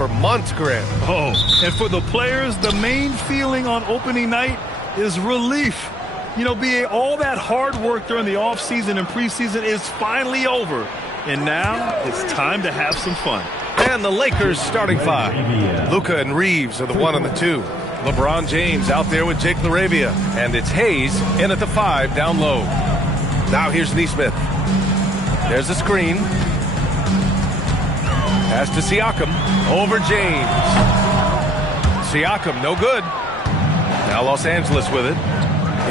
for months, Grant. Oh, and for the players, the main feeling on opening night is relief. You know, being all that hard work during the offseason and preseason is finally over. And now it's time to have some fun. And the Lakers starting five. Luka and Reeves are the 1 and the 2. LeBron James out there with Jake LaRavia. And it's Hayes in at the 5 down low. Now here's Neesmith. There's a screen. Pass to Siakam. Over James. Siakam, no good. Now Los Angeles with it.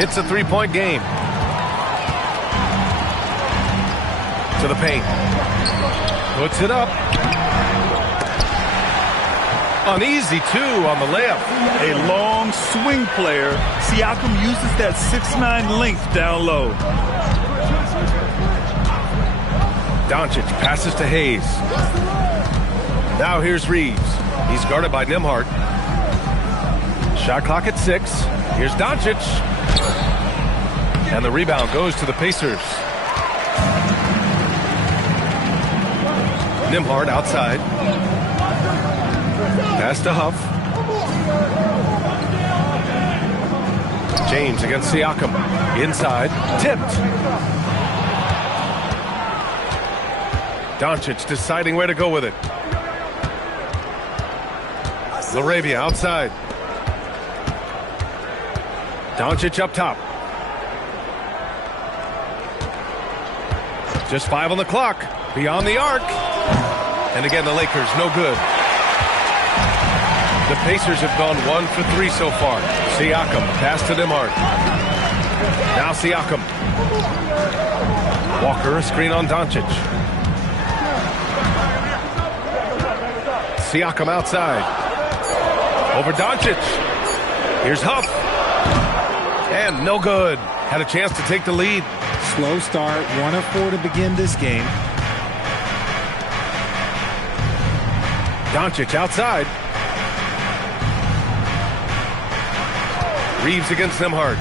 It's a three-point game. To the paint. Puts it up. An easy 2 on the layup. A long swing player. Siakam uses that 6'9" length down low. Doncic passes to Hayes. Now here's Reeves. He's guarded by Nembhard. Shot clock at 6. Here's Doncic. And the rebound goes to the Pacers. Nembhard outside. Pass to Huff. James against Siakam. Inside. Tipped. Doncic deciding where to go with it. LaRavia outside. Doncic up top. Just 5 on the clock. Beyond the arc. And again, the Lakers, no good. The Pacers have gone 1 for 3 so far. Siakam, pass to Nembhard. Now Siakam. Walker, a screen on Doncic. Siakam outside. Over Doncic. Here's Huff. And no good. Had a chance to take the lead. Slow start, 1 of 4 to begin this game. Doncic outside. Reeves against Nembhard.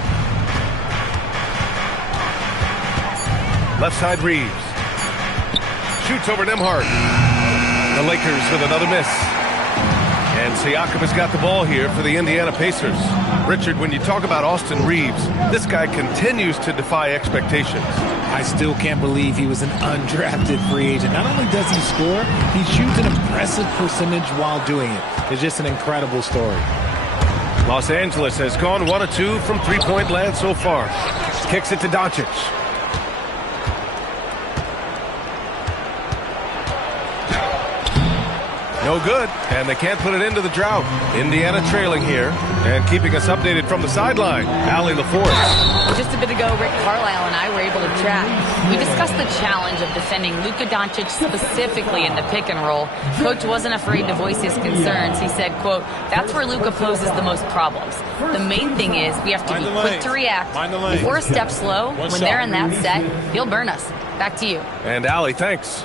Left side Reeves. Shoots over Nembhard. The Lakers with another miss. And Siakam has got the ball here for the Indiana Pacers. Richard, when you talk about Austin Reeves, this guy continues to defy expectations. I still can't believe he was an undrafted free agent. Not only does he score, he shoots an impressive percentage while doing it. It's just an incredible story. Los Angeles has gone 1 of 2 from three-point land so far. Kicks it to Doncic. No good, and they can't put it into the drought. Indiana trailing here, and keeping us updated from the sideline, Allie LaForce. Just a bit ago, Rick Carlisle and I were able to chat. We discussed the challenge of defending Luka Doncic specifically in the pick and roll. Coach wasn't afraid to voice his concerns. He said, quote, that's where Luka poses the most problems. The main thing is we have to be quick to react. If we're a step slow, when they're in that set, he'll burn us. Back to you. And Allie, thanks.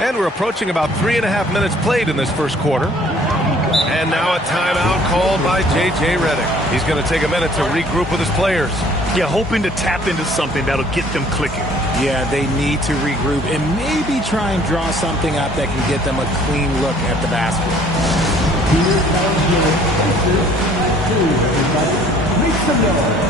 And we're approaching about 3.5 minutes played in this first quarter. And now a timeout called by J.J. Redick. He's going to take a minute to regroup with his players. Yeah, hoping to tap into something that'll get them clicking. Yeah, they need to regroup and maybe try and draw something up that can get them a clean look at the basket. Make some noise.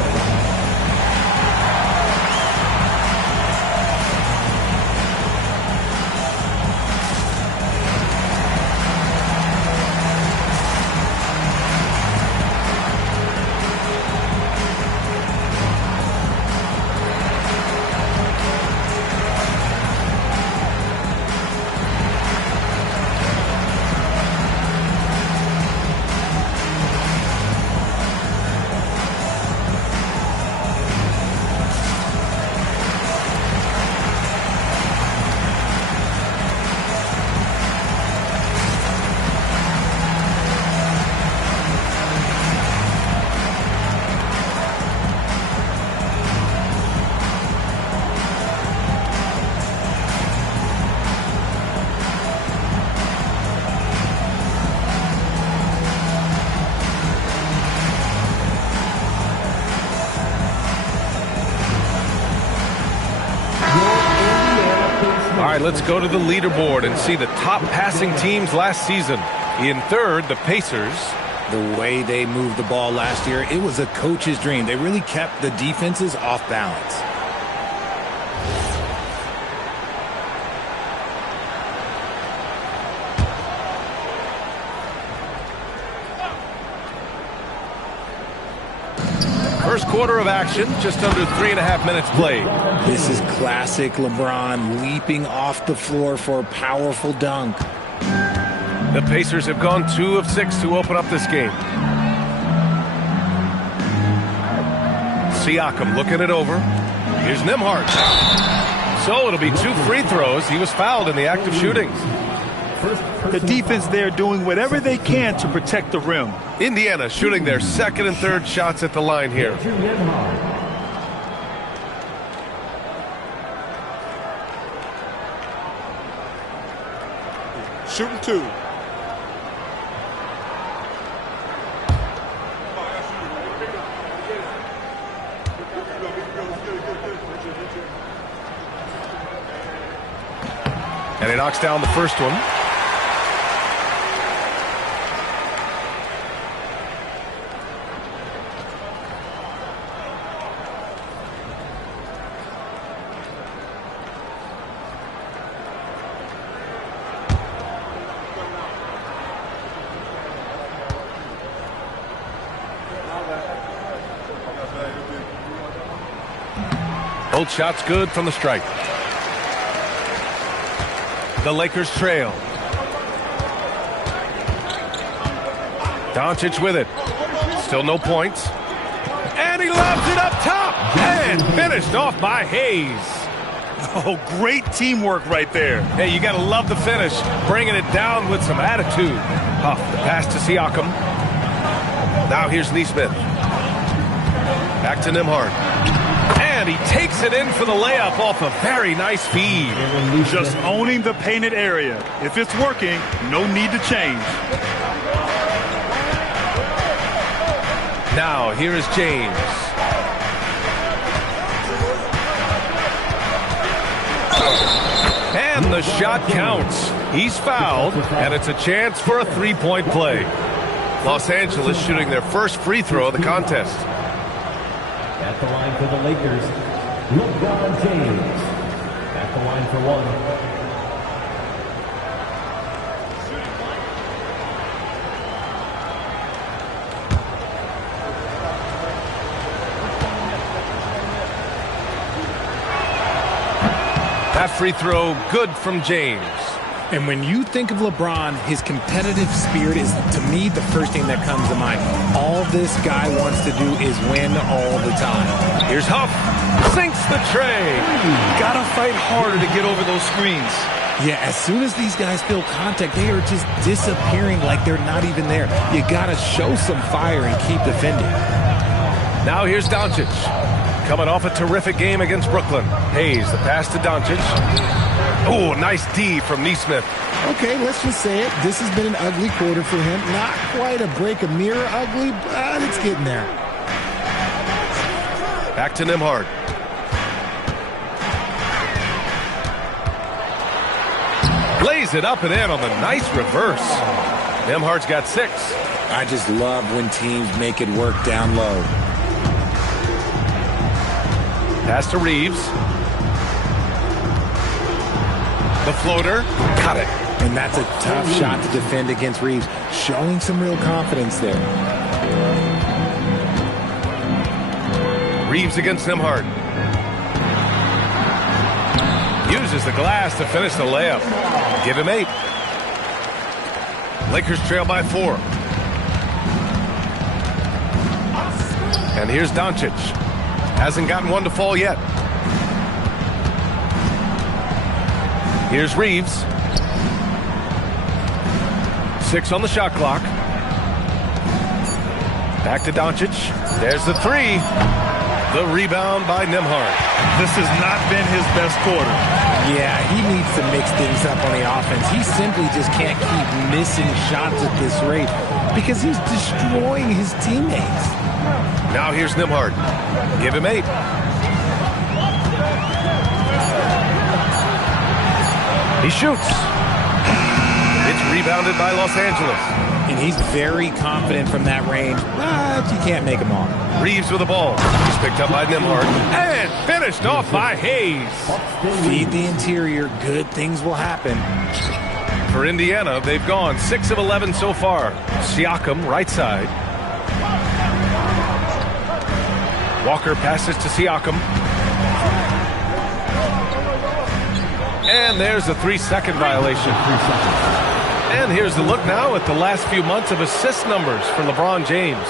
right, let's go to the leaderboard and see the top passing teams last season. In third, the Pacers. The way they moved the ball last year, it was a coach's dream. They really kept the defenses off balance. First quarter of action, just under 3.5 minutes played. This is classic LeBron leaping off the floor for a powerful dunk. The Pacers have gone 2 of 6 to open up this game. Siakam looking it over. Here's Nembhard. So it'll be 2 free throws. He was fouled in the act of shooting. The defense there doing whatever they can to protect the rim. Indiana shooting their second and third shots at the line here. Shooting 2. And he knocks down the first one. Both shots good from the stripe. The Lakers trail. Doncic with it. Still no points. And he lobs it up top. And finished off by Hayes. Oh, great teamwork right there. Hey, you got to love the finish. Bringing it down with some attitude. Huff, the pass to Siakam. Now here's Neesmith. Back to Nembhard. And he takes it in for the layup off a very nice feed. Just owning the painted area. If it's working, no need to change. Now here is James. And the shot counts. He's fouled, and it's a chance for a three-point play. Los Angeles shooting their first free throw of the contest. At the line for the Lakers, LeBron James. At the line for 1. That free throw good from James. And when you think of LeBron, his competitive spirit is, to me, the first thing that comes to mind. All this guy wants to do is win all the time. Here's Huff. Sinks the tray. Gotta fight harder to get over those screens. Yeah, as soon as these guys feel contact, they are just disappearing like they're not even there. You gotta show some fire and keep defending. Now here's Doncic. Coming off a terrific game against Brooklyn. Hayes, the pass to Doncic. Oh, nice D from Neesmith. Okay, let's just say it. This has been an ugly quarter for him. Not quite a break a mirror ugly, but it's getting there. Back to Nembhard. Lays it up and in on the nice reverse. Nembhard's got 6. I just love when teams make it work down low. Pass to Reeves. The floater. Got it. And that's a tough shot to defend against Reeves. Showing some real confidence there. Reeves against Nembhard. Uses the glass to finish the layup. Give him 8. Lakers trail by 4. And here's Doncic. Hasn't gotten one to fall yet. Here's Reeves. 6 on the shot clock. Back to Doncic. There's the 3. The rebound by Nembhard. This has not been his best quarter. Yeah, he needs to mix things up on the offense. He simply just can't keep missing shots at this rate because he's destroying his teammates. Now here's Nembhard. Give him 8. He shoots. It's rebounded by Los Angeles. And he's very confident from that range, but you can't make him on. Reeves with the ball. He's picked up by Nembhard. And finished off by Hayes. Feed the interior. Good things will happen. For Indiana, they've gone 6 of 11 so far. Siakam, right side. Walker passes to Siakam. And there's a 3-second violation. And here's the look now at the last few months of assist numbers for LeBron James.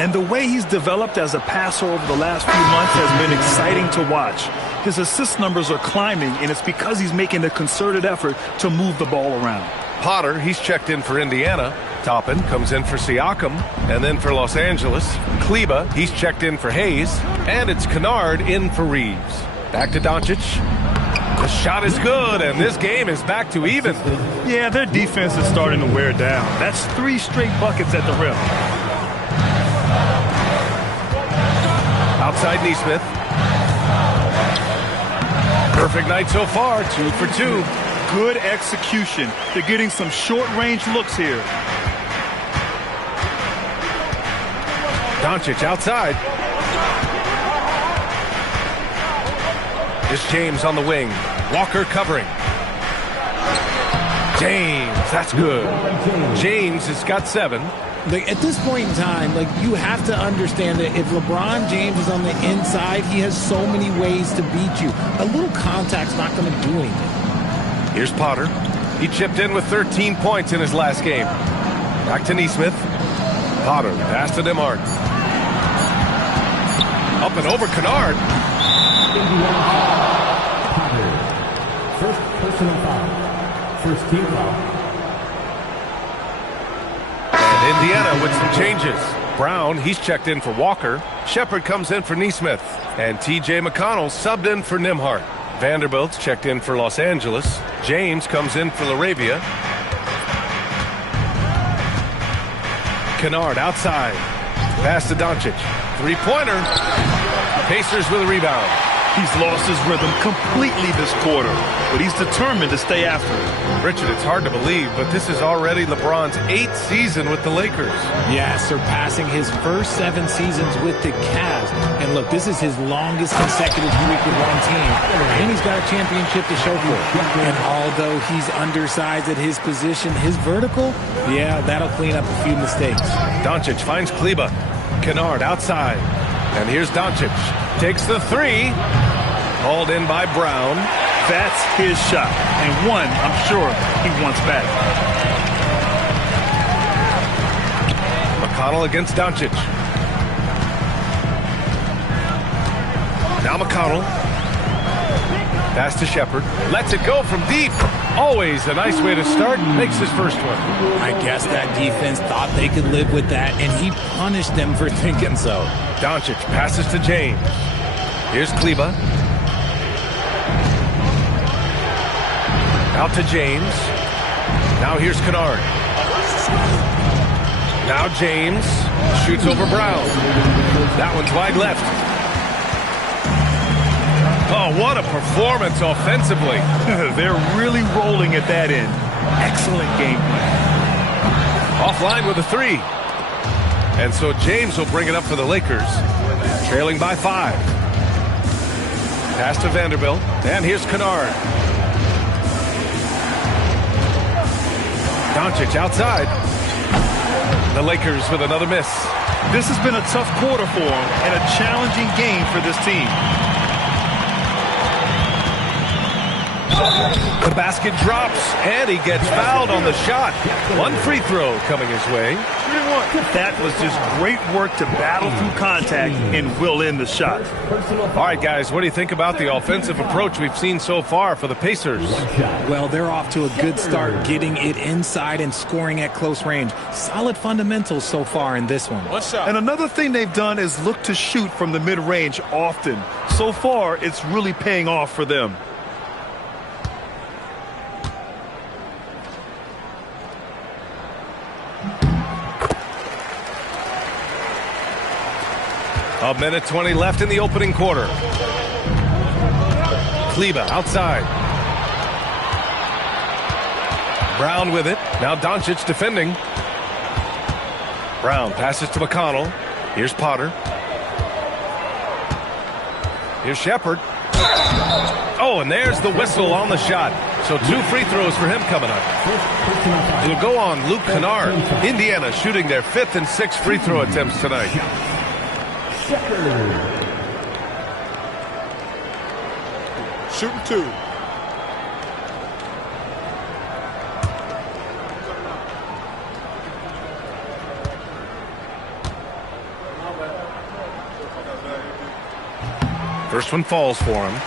And the way he's developed as a passer over the last few months has been exciting to watch. His assist numbers are climbing, and it's because he's making a concerted effort to move the ball around. Potter, he's checked in for Indiana. Toppin comes in for Siakam, and then for Los Angeles. Kleba, he's checked in for Hayes, and it's Kunad in for Reeves. Back to Doncic. The shot is good, and this game is back to even. Yeah, their defense is starting to wear down. That's 3 straight buckets at the rim. Outside Nesmith. Perfect night so far, 2 for 2. Good execution. They're getting some short-range looks here. Doncic outside. It's James on the wing. Walker covering. James, that's good. James has got 7. Like, at this point in time, like, you have to understand that if LeBron James is on the inside, he has so many ways to beat you. A little contact's not going to do anything. Here's Potter. He chipped in with 13 points in his last game. Back to Nesmith. Potter, pass to Nembhard. Up and over Kunad. First personal foul. First team foul. And Indiana with some changes. Brown, he's checked in for Walker. Shepard comes in for Nesmith. And T.J. McConnell subbed in for Nembhard. Vanderbilt's checked in for Los Angeles. James comes in for LaRavia. Kunad outside. Pass to Doncic. 3-pointer. Pacers with a rebound. He's lost his rhythm completely this quarter, but he's determined to stay after it. Richard, it's hard to believe, but this is already LeBron's 8th season with the Lakers. Yeah, surpassing his first 7 seasons with the Cavs. And look, this is his longest consecutive streak with one team. And he's got a championship to show for it. And although he's undersized at his position, his vertical, yeah, that'll clean up a few mistakes. Doncic finds Kleba. Kunad outside. And here's Doncic. Takes the 3. Called in by Brown. That's his shot, and one I'm sure he wants back. McConnell against Doncic. Now McConnell. Pass to Shepard. Lets it go from deep. Always a nice way to start. Makes his first one. I guess that defense thought they could live with that, and he punished them for thinking so. Doncic passes to James. Here's Kleba. Out to James. Now here's Kunad. Now James shoots over Brown. That one's wide left. Oh, what a performance offensively. They're really rolling at that end. Excellent game plan. Offline with a 3. And so James will bring it up for the Lakers. Trailing by 5. Pass to Vanderbilt. And here's Kunad. Doncic outside. The Lakers with another miss. This has been a tough quarter for him and a challenging game for this team. The basket drops, and he gets fouled on the shot. One free throw coming his way. That was just great work to battle through contact and will in the shot. All right, guys, what do you think about the offensive approach we've seen so far for the Pacers? Well, they're off to a good start, getting it inside and scoring at close range. Solid fundamentals so far in this one. And another thing they've done is look to shoot from the mid-range often. So far, it's really paying off for them. A minute 20 left in the opening quarter. Kleba outside. Brown with it. Now Doncic defending. Brown passes to McConnell. Here's Potter. Here's Shepard. Oh, and there's the whistle on the shot. So 2 free throws for him coming up. It'll go on Luke Kunad. Indiana shooting their 5th and 6th free throw attempts tonight. Shooting 2. First one falls for him.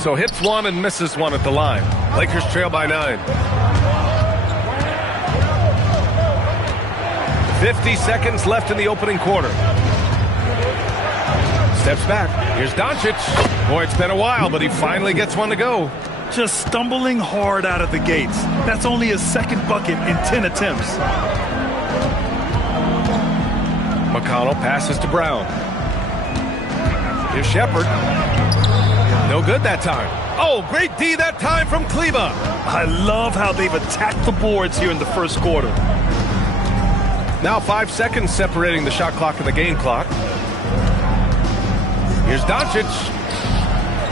So hits one and misses one at the line. Lakers trail by 9. 50 seconds left in the opening quarter. Steps back. Here's Doncic. Boy, it's been a while, but he finally gets one to go. Just stumbling hard out of the gates. That's only his 2nd bucket in 10 attempts. McConnell passes to Brown. Here's Shepard. No good that time. Oh, great D that time from Kleba. I love how they've attacked the boards here in the first quarter. Now 5 seconds separating the shot clock and the game clock. Here's Doncic.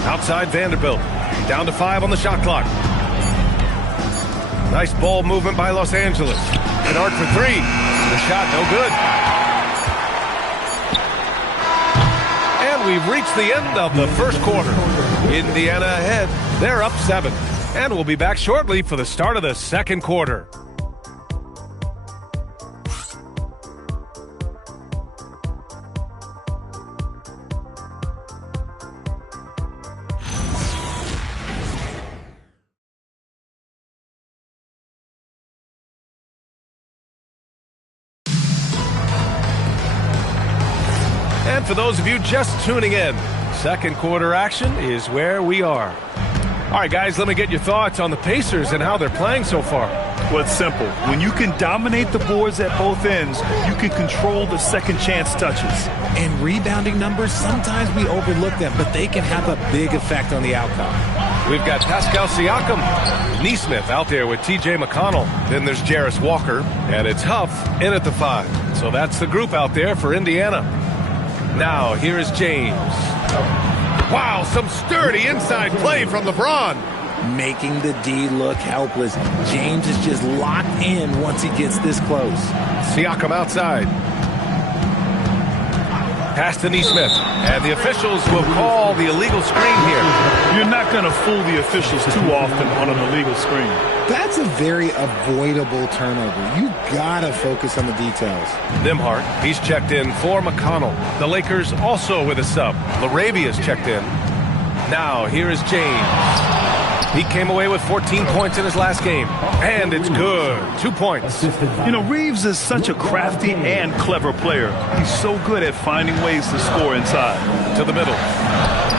Outside Vanderbilt. Down to 5 on the shot clock. Nice ball movement by Los Angeles. Kunad for 3. The shot no good. And we've reached the end of the first quarter. Indiana ahead. They're up 7. And we'll be back shortly for the start of the second quarter. And for those of you just tuning in, second quarter action is where we are. All right, guys, let me get your thoughts on the Pacers and how they're playing so far. Well, it's simple. When you can dominate the boards at both ends, you can control the second chance touches. And rebounding numbers, sometimes we overlook them, but they can have a big effect on the outcome. We've got Pascal Siakam, Nesmith out there with T.J. McConnell. Then there's Jarris Walker, and it's Huff in at the 5. So that's the group out there for Indiana. Now, here is James. Wow, some sturdy inside play from LeBron. Making the D look helpless. James is just locked in once he gets this close. Siakam outside. Pass to Nesmith. And the officials will call the illegal screen here. You're not going to fool the officials too often on an illegal screen. That's a very avoidable turnover. You gotta focus on the details. Nembhard, he's checked in for McConnell. The Lakers also with a sub. LaRavia's checked in. Now, here is James. He came away with 14 points in his last game. And it's good. 2 points. You know, Reeves is such a crafty and clever player. He's so good at finding ways to score inside. To the middle.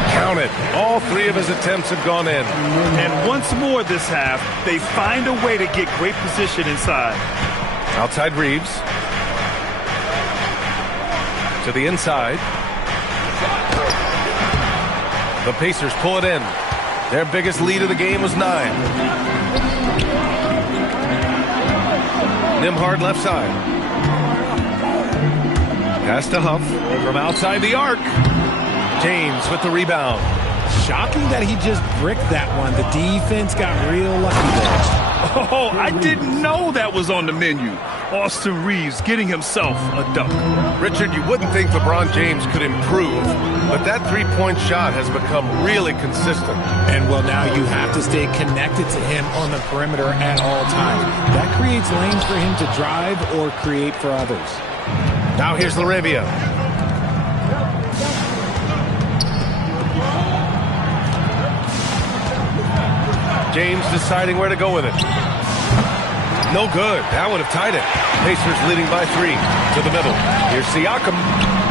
Count it. All 3 of his attempts have gone in. And once more this half, they find a way to get great position inside. Outside Reeves. To the inside. The Pacers pull it in. Their biggest lead of the game was 9. Nembhard left side. Pass to Huff from outside the arc. James with the rebound. Shocking that he just bricked that one. The defense got real lucky there. Oh, I didn't know that was on the menu. Austin Reeves getting himself a dunk. Richard, you wouldn't think LeBron James could improve, but that three-point shot has become really consistent. And, well, now you have to stay connected to him on the perimeter at all times. That creates lanes for him to drive or create for others. Now here's LaRavia. James deciding where to go with it. No good. That would have tied it. Pacers leading by 3 to the middle. Here's Siakam.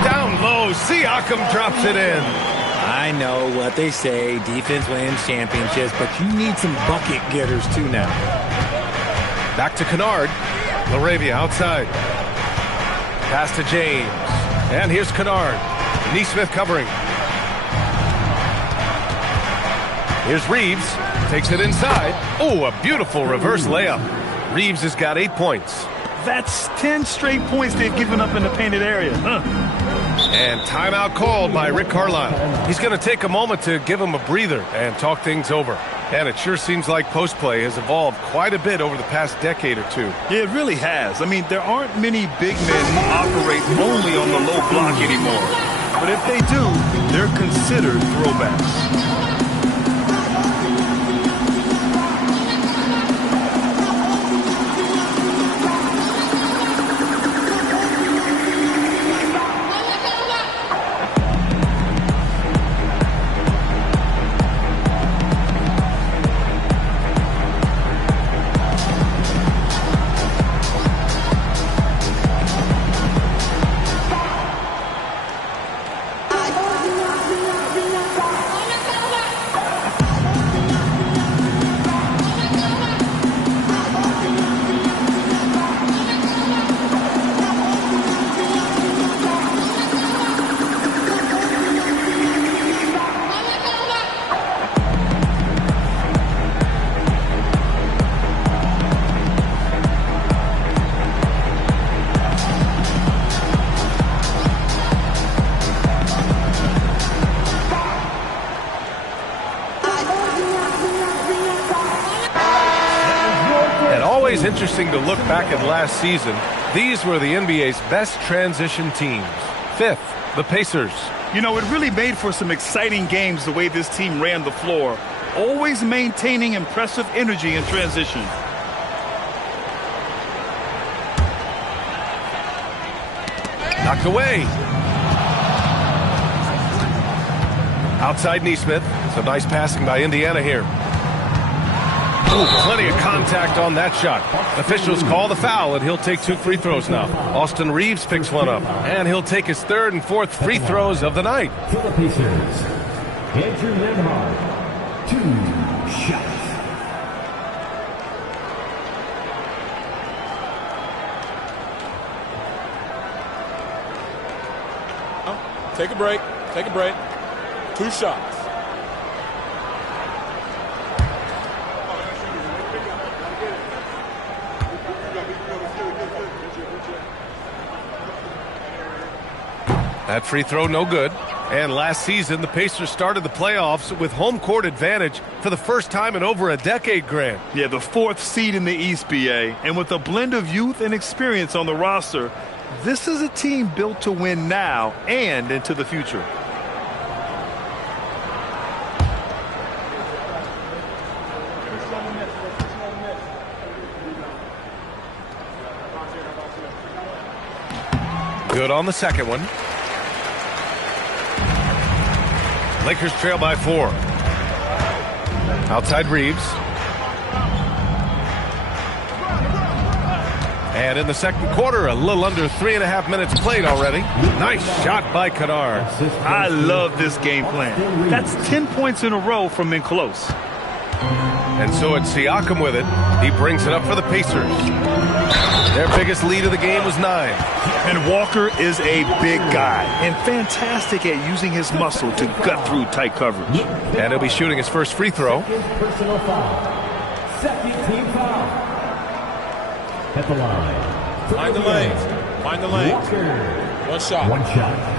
Down low. Siakam drops it in. I know what they say, defense wins championships, but you need some bucket getters too now. Back to Kunad. Laravia outside. Pass to James. And here's Kunad. Neesmith covering. Here's Reeves. Takes it inside. Oh, a beautiful reverse layup. Reeves has got 8 points. That's 10 straight points they've given up in the painted area. And timeout called by Rick Carlisle. He's going to take a moment to give him a breather and talk things over. And it sure seems like post play has evolved quite a bit over the past decade or two. Yeah, it really has. I mean, there aren't many big men who operate only on the low block anymore. But if they do, they're considered throwbacks. Interesting to look back at last season. These were the NBA's best transition teams. 5th, the Pacers. You know, it really made for some exciting games the way this team ran the floor, always maintaining impressive energy in transition. Knocked away. Outside Neesmith. Some nice passing by Indiana here. Ooh, plenty of contact on that shot. Officials call the foul, and he'll take 2 free throws now. Austin Reeves picks one up, and he'll take his 3rd and 4th free throws of the night. For the Pacers, Andrew Nembhard, 2 shots. Take a break. Take a break. 2 shots. That free throw no good. And last season, the Pacers started the playoffs with home court advantage for the first time in over a decade, Grant. Yeah, the 4th seed in the East, BA. And with a blend of youth and experience on the roster, this is a team built to win now and into the future. Good on the second one. Lakers trail by 4. Outside Reeves. And in the second quarter, a little under 3.5 minutes played already. Nice shot by Kunad. I love this game plan. That's 10 points in a row from in close. And so it's Siakam with it. He brings it up for the Pacers. Their biggest lead of the game was 9. And Walker is a big guy and fantastic at using his muscle to gut through tight coverage. And he'll be shooting his first free throw. Personal foul. 2nd team foul. At the line. Find the lanes. Find the lanes. Walker. 1 shot. 1 shot.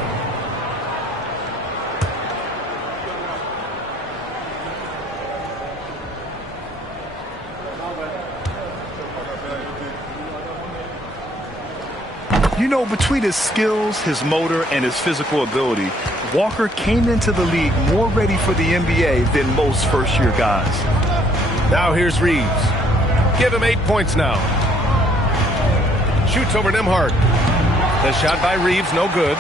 You know, between his skills, his motor, and his physical ability, Walker came into the league more ready for the NBA than most first-year guys. Now here's Reeves. Give him 8 points now. Shoots over Nembhard. The shot by Reeves, no good.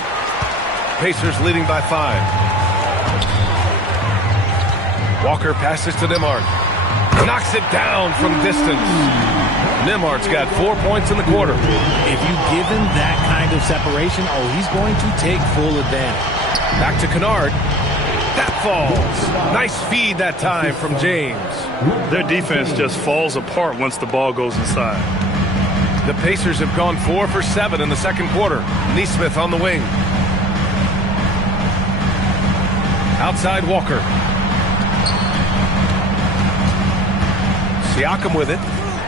Pacers leading by 5. Walker passes to Nembhard. Knocks it down from distance. Nembhard's got 4 points in the quarter. If you give him that kind of separation, he's going to take full advantage. Back to Kunad. That falls. Nice feed that time from James. Their defense just falls apart once the ball goes inside. The Pacers have gone 4 for 7 in the second quarter. Neesmith on the wing. Outside Walker. Siakam with it.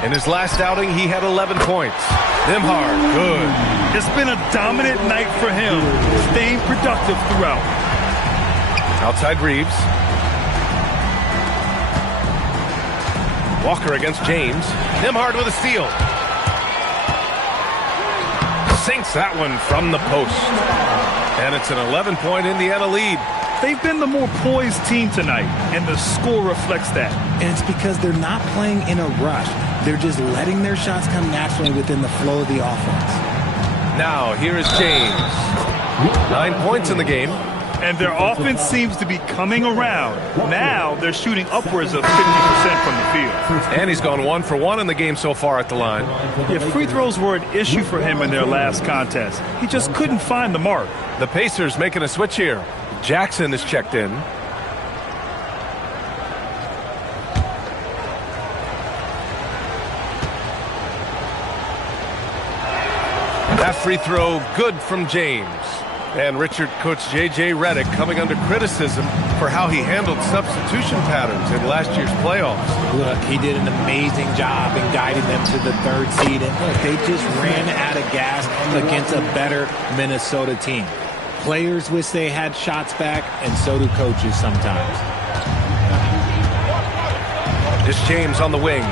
In his last outing, he had 11 points. Nembhard, good. It's been a dominant night for him, staying productive throughout. Outside Reeves. Walker against James. Nembhard with a steal. Sinks that one from the post. And it's an 11-point Indiana lead. They've been the more poised team tonight, and the score reflects that. And it's because they're not playing in a rush. They're just letting their shots come naturally within the flow of the offense. Now, here is James. 9 points in the game. And their offense seems to be coming around. Now they're shooting upwards of 50% from the field. And he's gone 1 for 1 in the game so far at the line. Yeah, free throws were an issue for him in their last contest. He just couldn't find the mark. The Pacers making a switch here. Jackson is checked in. That free throw good from James. And Richard, Coach J.J. Redick coming under criticism for how he handled substitution patterns in last year's playoffs. Look, he did an amazing job in guiding them to the 3rd seed. And look, they just ran out of gas against a better Minnesota team. Players wish they had shots back, and so do coaches sometimes. It's James on the wing.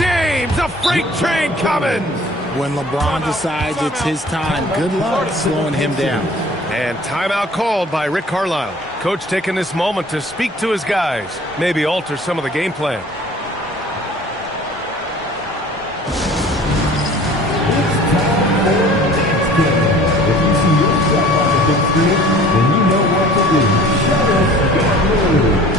James, a freight train coming! When LeBron decides it's his time, good luck slowing him down. And timeout called by Rick Carlisle. Coach taking this moment to speak to his guys, maybe alter some of the game plan. Then you know what to do. Shut up, get blue.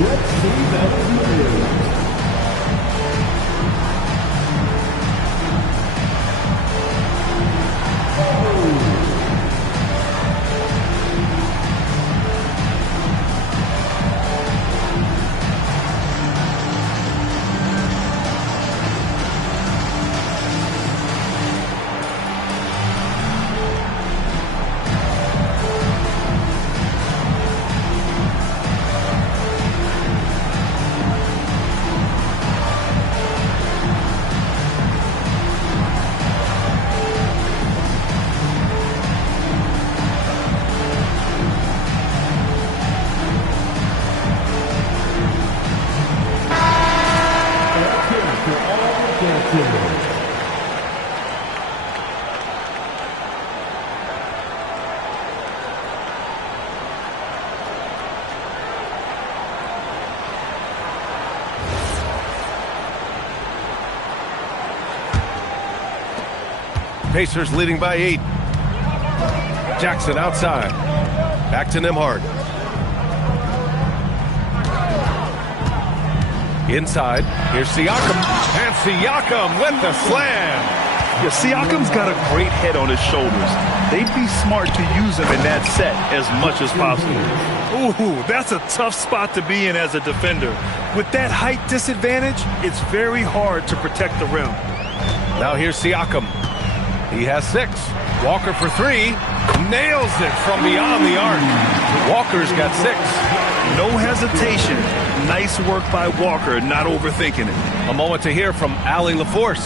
Let's see those moves. Pacers leading by 8. Jackson outside. Back to Nembhard. Inside. Here's Siakam. And Siakam with the slam. Yeah, Siakam's got a great head on his shoulders. They'd be smart to use him in that set as much as possible. Ooh, that's a tough spot to be in as a defender. With that height disadvantage, it's very hard to protect the rim. Now here's Siakam. He has 6. Walker for 3. Nails it from beyond the arc. Walker's got 6. No hesitation. Nice work by Walker, not overthinking it. A moment to hear from Allie LaForce.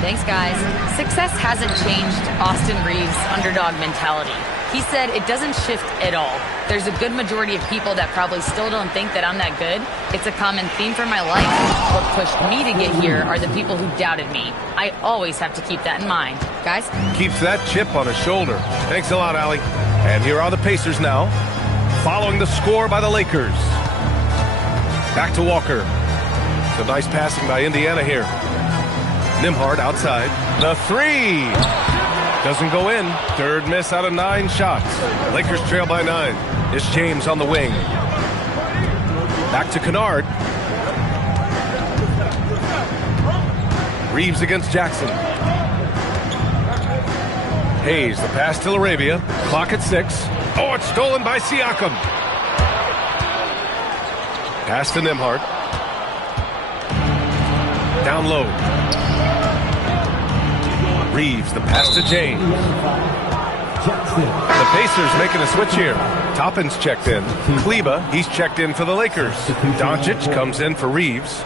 Thanks, guys. Success hasn't changed Austin Reeves' underdog mentality. He said it doesn't shift at all. There's a good majority of people that probably still don't think that I'm that good. It's a common theme for my life. What pushed me to get here are the people who doubted me. I always have to keep that in mind. Guys? Keeps that chip on his shoulder. Thanks a lot, Allie. And here are the Pacers now, following the score by the Lakers. Back to Walker. Some nice passing by Indiana here. Nembhard outside. The 3. Doesn't go in. 3rd miss out of 9 shots. Lakers trail by 9. It's James on the wing. Back to Kunad. Reeves against Jackson. Hayes, the pass to Laravia. Clock at 6. Oh, it's stolen by Siakam. Pass to Nembhard. Down low. Reeves, the pass to James. The Pacers making a switch here. Toppin's checked in. Kleba, he's checked in for the Lakers. Doncic comes in for Reeves.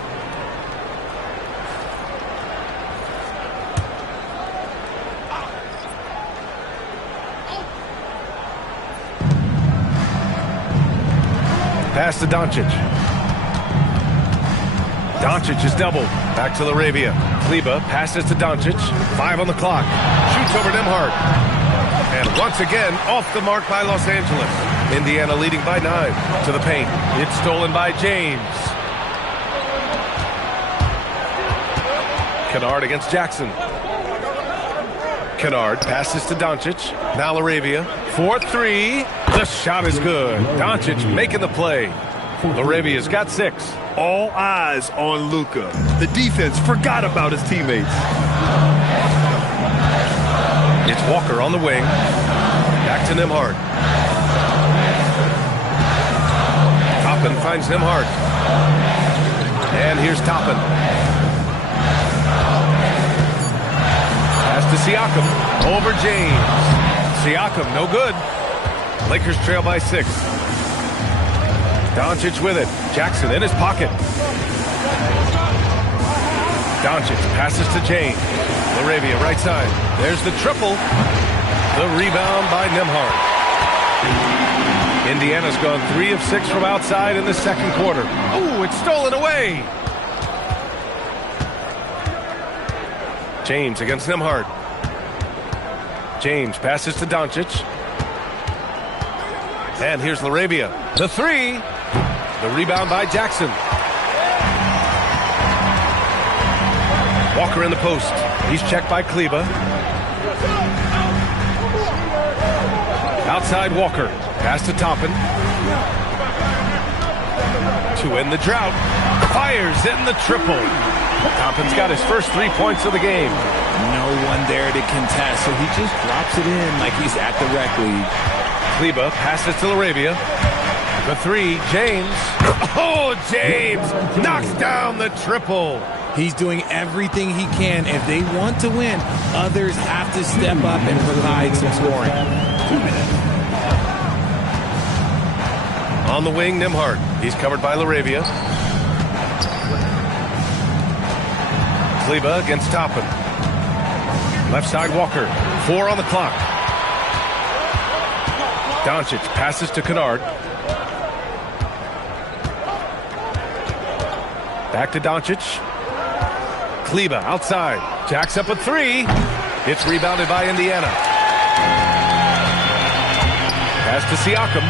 Pass to Doncic. Doncic is doubled. Back to Laravia. Kleba passes to Doncic. 5 on the clock. Shoots over Nembhard. And once again, off the mark by Los Angeles. Indiana leading by 9 to the paint. It's stolen by James. Kunad against Jackson. Kunad passes to Doncic. Now Laravia. 4-3. The shot is good. Doncic making the play. Laravia's got 6. All eyes on Luka. The defense forgot about his teammates. It's Walker on the wing. Back to Nembhard. Toppin finds Nembhard. And here's Toppin. Pass to Siakam. Over James. Siakam, no good. Lakers trail by 6. Doncic with it. Jackson in his pocket. Doncic passes to James. Laravia right side. There's the triple. The rebound by Nembhard. Indiana's gone 3 of 6 from outside in the second quarter. Oh, it's stolen away. James against Nembhard. James passes to Doncic. And here's Laravia. The 3. The rebound by Jackson. Walker in the post. He's checked by Kleba. Outside Walker. Pass to Toppin. To end the drought. Fires in the triple. Toppin's got his first 3 points of the game. No one there to contest, so he just drops it in like he's at the rec league. Kleba passes to Laravia. The 3, James. Oh, James knocks down the triple. He's doing everything he can. If they want to win, others have to step up and provide some scoring. 2 minutes. On the wing, Nembhard. He's covered by Laravia. Kleba against Toppin. Left side, Walker. 4 on the clock. Doncic passes to Kunad. Back to Doncic. Kleba outside. Jacks up a 3. It's rebounded by Indiana. Pass to Siakam.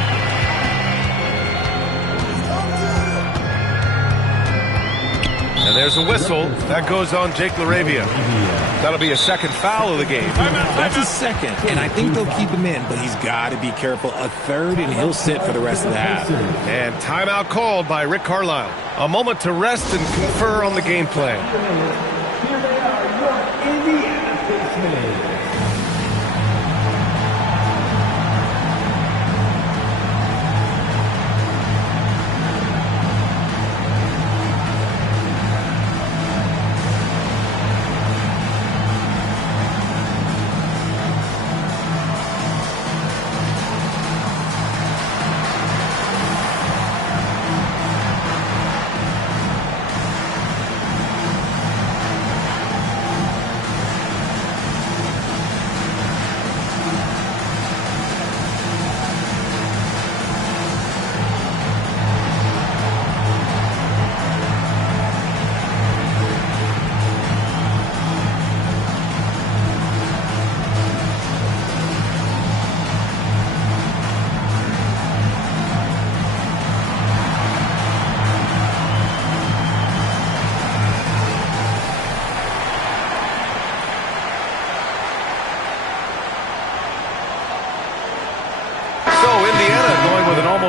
And there's a whistle. That goes on Jake Laravia. That'll be a second foul of the game. That's a second, and I think they'll keep him in, but he's got to be careful. A third, and he'll sit for the rest of the half. And timeout called by Rick Carlisle. A moment to rest and confer on the game plan. Here they are, your Indiana Pacers.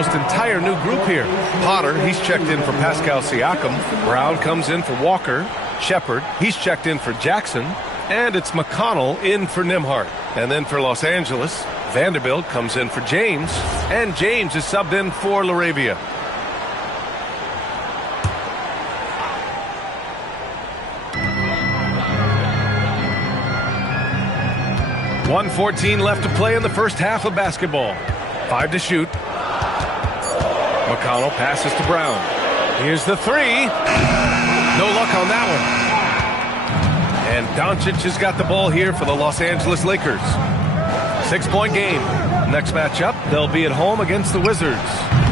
almost entire new group here. Potter, he's checked in for Pascal Siakam. Brown comes in for Walker. Shepard, he's checked in for Jackson. And it's McConnell in for Nembhard. And then for Los Angeles, Vanderbilt comes in for James. And James is subbed in for LaRavia. .114 left to play in the first half of basketball. 5 to shoot. McConnell passes to Brown. Here's the three. No luck on that one. And Doncic has got the ball here for the Los Angeles Lakers. 6-point game. Next matchup, they'll be at home against the Wizards.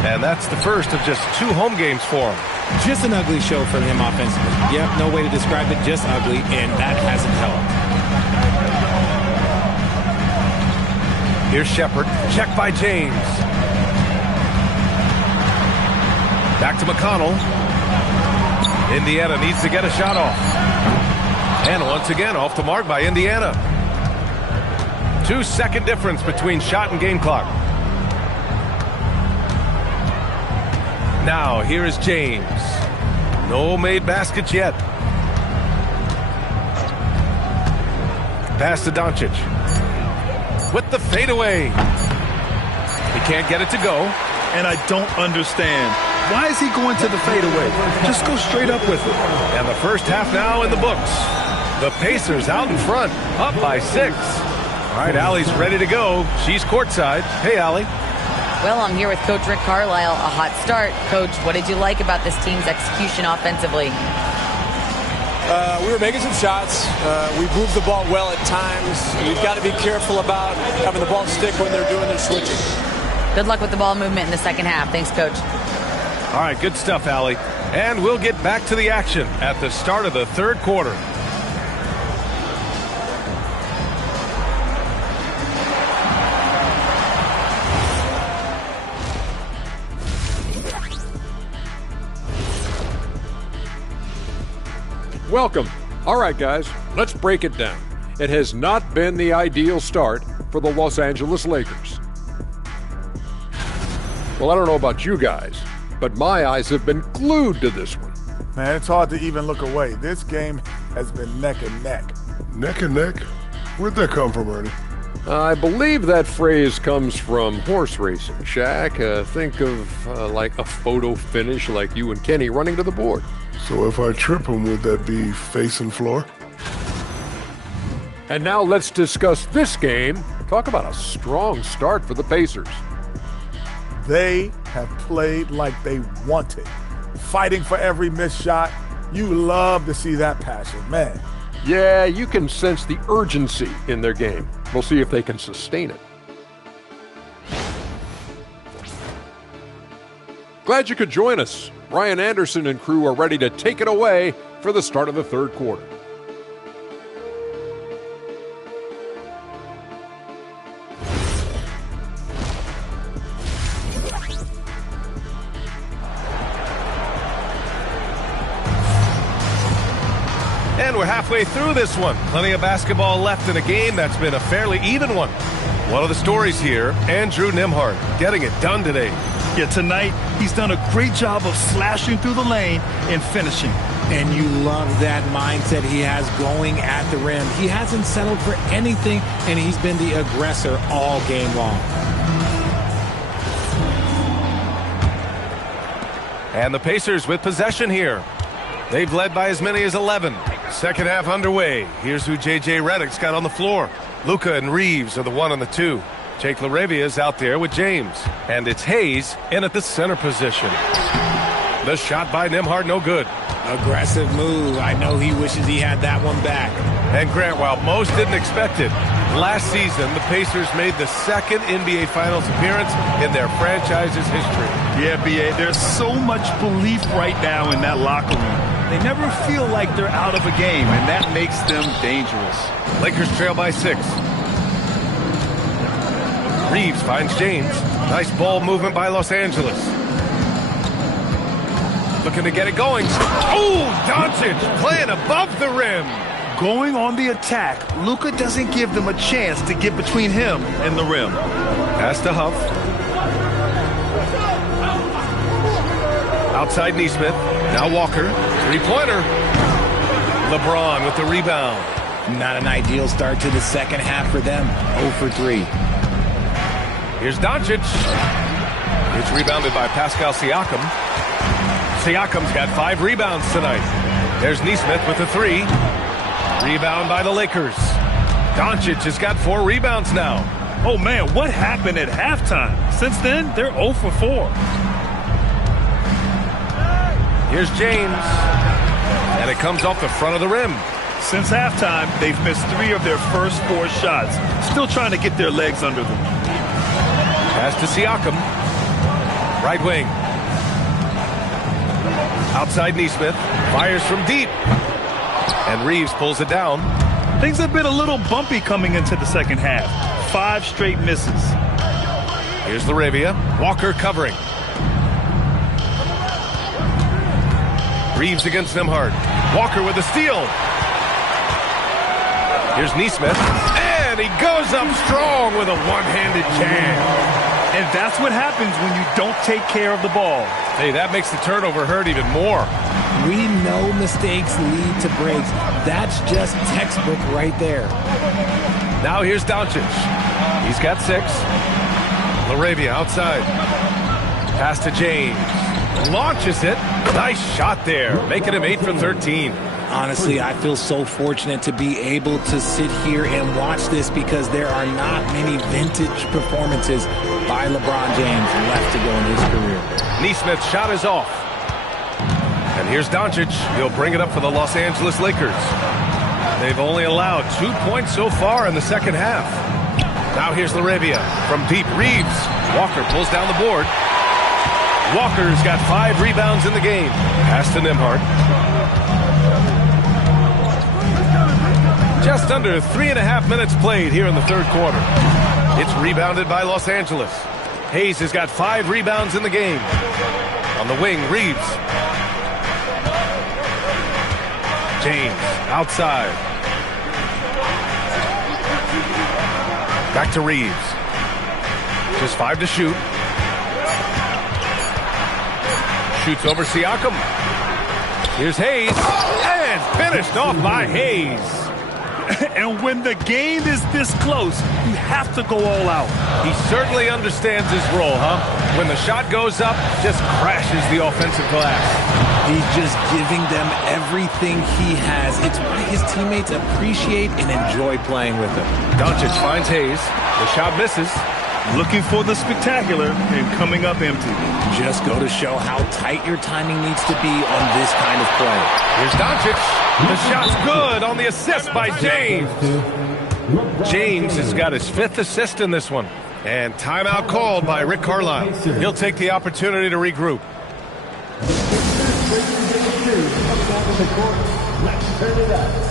And that's the first of just 2 home games for them. Just an ugly show for him offensively. Yep, no way to describe it, just ugly, and that hasn't helped. Here's Shepard. Check by James. Back to McConnell. Indiana needs to get a shot off. And once again, off the mark by Indiana. 2-second difference between shot and game clock. Now, here is James. No made baskets yet. Pass to Doncic. With the fadeaway. He can't get it to go. And I don't understand. Why is he going to the fadeaway? Just go straight up with it. And the first half now in the books. The Pacers out in front, up by 6. All right, Allie's ready to go. She's courtside. Hey, Allie. Well, I'm here with Coach Rick Carlisle. A hot start. Coach, what did you like about this team's execution offensively? We were making some shots. We moved the ball well at times. You've got to be careful about having the ball stick when they're doing their switching. Good luck with the ball movement in the second half. Thanks, Coach. All right, good stuff, Allie. And we'll get back to the action at the start of the third quarter. Welcome. All right, guys, let's break it down. It has not been the ideal start for the Los Angeles Lakers. Well, I don't know about you guys, but my eyes have been glued to this one. Man, it's hard to even look away. This game has been neck and neck. Neck and neck? Where'd that come from, Ernie? I believe that phrase comes from horse racing, Shaq. Think of like a photo finish like you and Kenny running to the board. So if I trip him, would that be face and floor? And now let's discuss this game. Talk about a strong start for the Pacers. They have played like they want it. Fighting for every missed shot. You love to see that passion, man. Yeah, you can sense the urgency in their game. We'll see if they can sustain it. Glad you could join us. Ryan Anderson and crew are ready to take it away for the start of the third quarter. And we're halfway through this one. Plenty of basketball left in a game that's been a fairly even one. One of the stories here, Andrew Nembhard getting it done today. Yeah, tonight he's done a great job of slashing through the lane and finishing. And you love that mindset he has going at the rim. He hasn't settled for anything, and he's been the aggressor all game long. And the Pacers with possession here. They've led by as many as 11. Second half underway. Here's who J.J. Redick's got on the floor. Luka and Reeves are the 1 and the 2. Jake LaRavia is out there with James. And it's Hayes in at the center position. The shot by Nembhard, no good. Aggressive move. I know he wishes he had that one back. And Grant, while most didn't expect it, last season the Pacers made the second NBA Finals appearance in their franchise's history. Yeah, B.A., there's so much belief right now in that locker room. They never feel like they're out of a game, and that makes them dangerous. Lakers trail by 6. Reeves finds James. Nice ball movement by Los Angeles. Looking to get it going. Oh, Doncic playing above the rim. Going on the attack, Luka doesn't give them a chance to get between him and the rim. Pass to Huff. Outside Neesmith. Now Walker. Three-pointer. LeBron with the rebound. Not an ideal start to the second half for them. 0 for 3. Here's Doncic. It's rebounded by Pascal Siakam. Siakam's got 5 rebounds tonight. There's Neesmith with the 3. Rebound by the Lakers. Doncic has got 4 rebounds now. Oh, man, what happened at halftime? Since then, they're 0 for 4. Here's James. And it comes off the front of the rim. Since halftime, they've missed 3 of their first 4 shots. Still trying to get their legs under them. Pass to Siakam. Right wing. Outside Neesmith. Fires from deep. And Reeves pulls it down. Things have been a little bumpy coming into the second half. 5 straight misses. Here's Laravia. Walker covering. Reeves against Nembhard. Walker with a steal. Here's Neesmith. And he goes up strong with a one-handed jam. And that's what happens when you don't take care of the ball. Hey, that makes the turnover hurt even more. We know mistakes lead to breaks. That's just textbook right there. Now here's Doncic. He's got 6. Laravia outside. Pass to James. Launches it. Nice shot there, making him 8 for 13. Honestly, I feel so fortunate to be able to sit here and watch this because there are not many vintage performances by LeBron James left to go in his career. Neesmith's shot is off. And here's Doncic. He'll bring it up for the Los Angeles Lakers. They've only allowed 2 points so far in the second half. Now here's Laravia from deep. Reeves. Walker pulls down the board. Walker's got 5 rebounds in the game. Pass to Nembhard. Just under 3.5 minutes played here in the third quarter. It's rebounded by Los Angeles. Hayes has got 5 rebounds in the game. On the wing, Reeves. James outside. Back to Reeves. Just 5 to shoot. Shoots over Siakam. Here's Hayes. And finished off by Hayes. And when the game is this close, you have to go all out. He certainly understands his role, huh? When the shot goes up, just crashes the offensive glass. He's just giving them everything he has. It's why his teammates appreciate and enjoy playing with him. Doncic finds Hayes. The shot misses. Looking for the spectacular and coming up empty. Just go to show how tight your timing needs to be on this kind of play. Here's Doncic. The shot's good on the assist by James. James has got his 5th assist in this one. And timeout called by Rick Carlisle. He'll take the opportunity to regroup. Let's turn it up.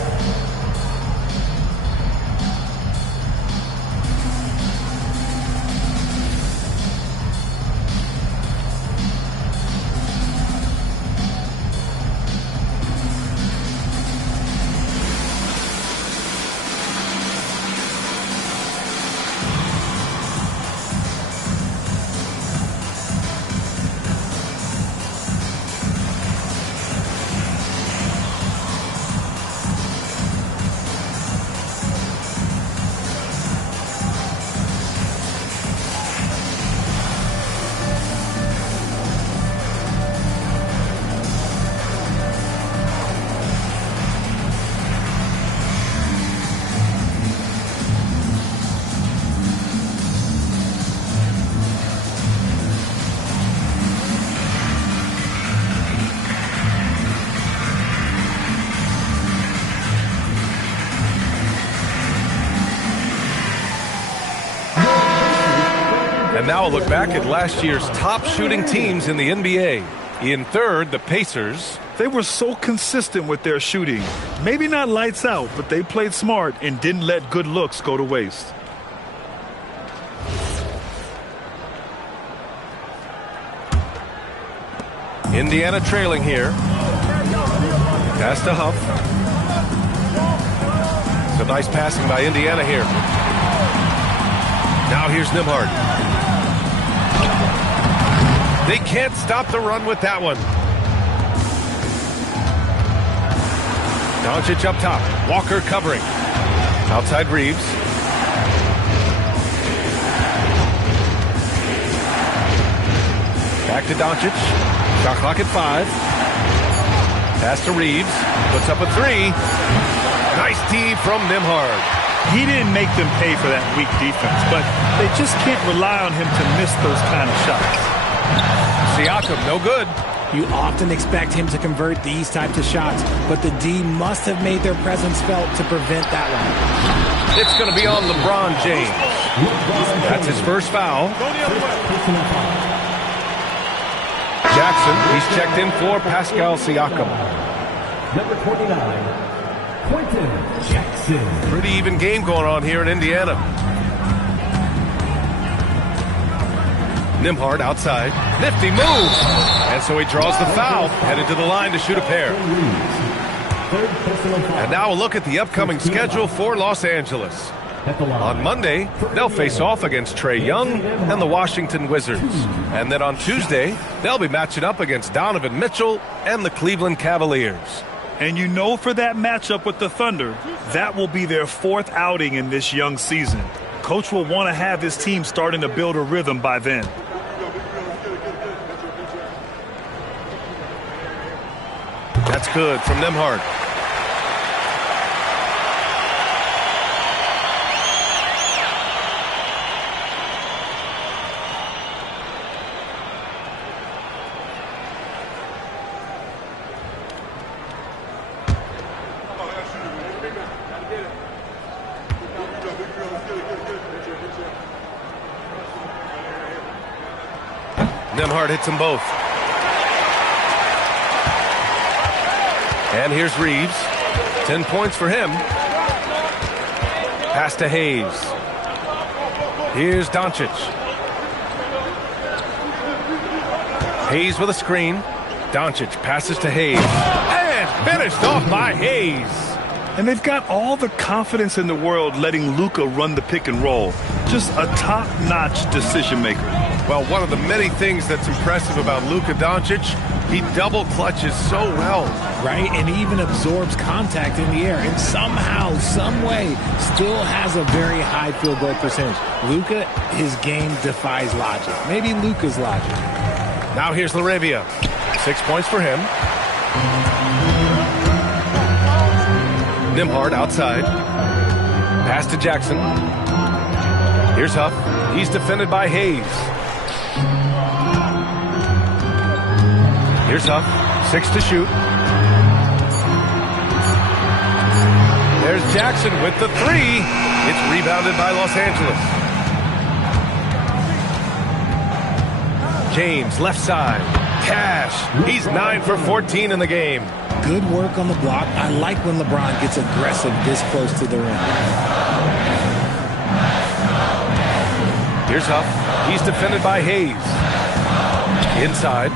And now a look back at last year's top shooting teams in the NBA. In third, the Pacers. They were so consistent with their shooting. Maybe not lights out, but they played smart and didn't let good looks go to waste. Indiana trailing here. Pass to Huff. Some nice passing by Indiana here. Now here's Nembhard. They can't stop the run with that one. Doncic up top. Walker covering. Outside Reeves. Back to Doncic. Shot clock at 5. Pass to Reeves. Puts up a 3. Nice D from Nembhard. He didn't make them pay for that weak defense, but they just can't rely on him to miss those kind of shots. Siakam, no good. You often expect him to convert these types of shots, but the D must have made their presence felt to prevent that one. It's going to be on LeBron James. That's his first foul. Jackson, he's checked in for Pascal Siakam. Number 29, Quentin Jackson. Pretty even game going on here in Indiana. Nembhard outside. Nifty move. And so he draws the foul, headed to the line to shoot a pair. And now a look at the upcoming schedule for Los Angeles. On Monday, they'll face off against Trae Young and the Washington Wizards. And then on Tuesday, they'll be matching up against Donovan Mitchell and the Cleveland Cavaliers. And you know, for that matchup with the Thunder, that will be their 4th outing in this young season. Coach will want to have his team starting to build a rhythm by then. That's good from Nembhard. Nembhard hits them both. And here's Reeves. 10 points for him. Pass to Hayes. Here's Doncic. Hayes with a screen. Doncic passes to Hayes. And finished off by Hayes. And they've got all the confidence in the world letting Luka run the pick and roll. Just a top-notch decision maker. Well, one of the many things that's impressive about Luka Doncic, he double clutches so well. Right, and he even absorbs contact in the air, and somehow, some way, still has a very high field goal percentage. Luka, his game defies logic. Maybe Luka's logic. Now here's LaRavia. 6 points for him. Nembhard outside. Pass to Jackson. Here's Huff. He's defended by Hayes. Here's Huff. 6 to shoot. There's Jackson with the 3. It's rebounded by Los Angeles. James, left side. Cash. He's 9 for 14 in the game. Good work on the block. I like when LeBron gets aggressive this close to the rim. Here's Huff. He's defended by Hayes. Inside.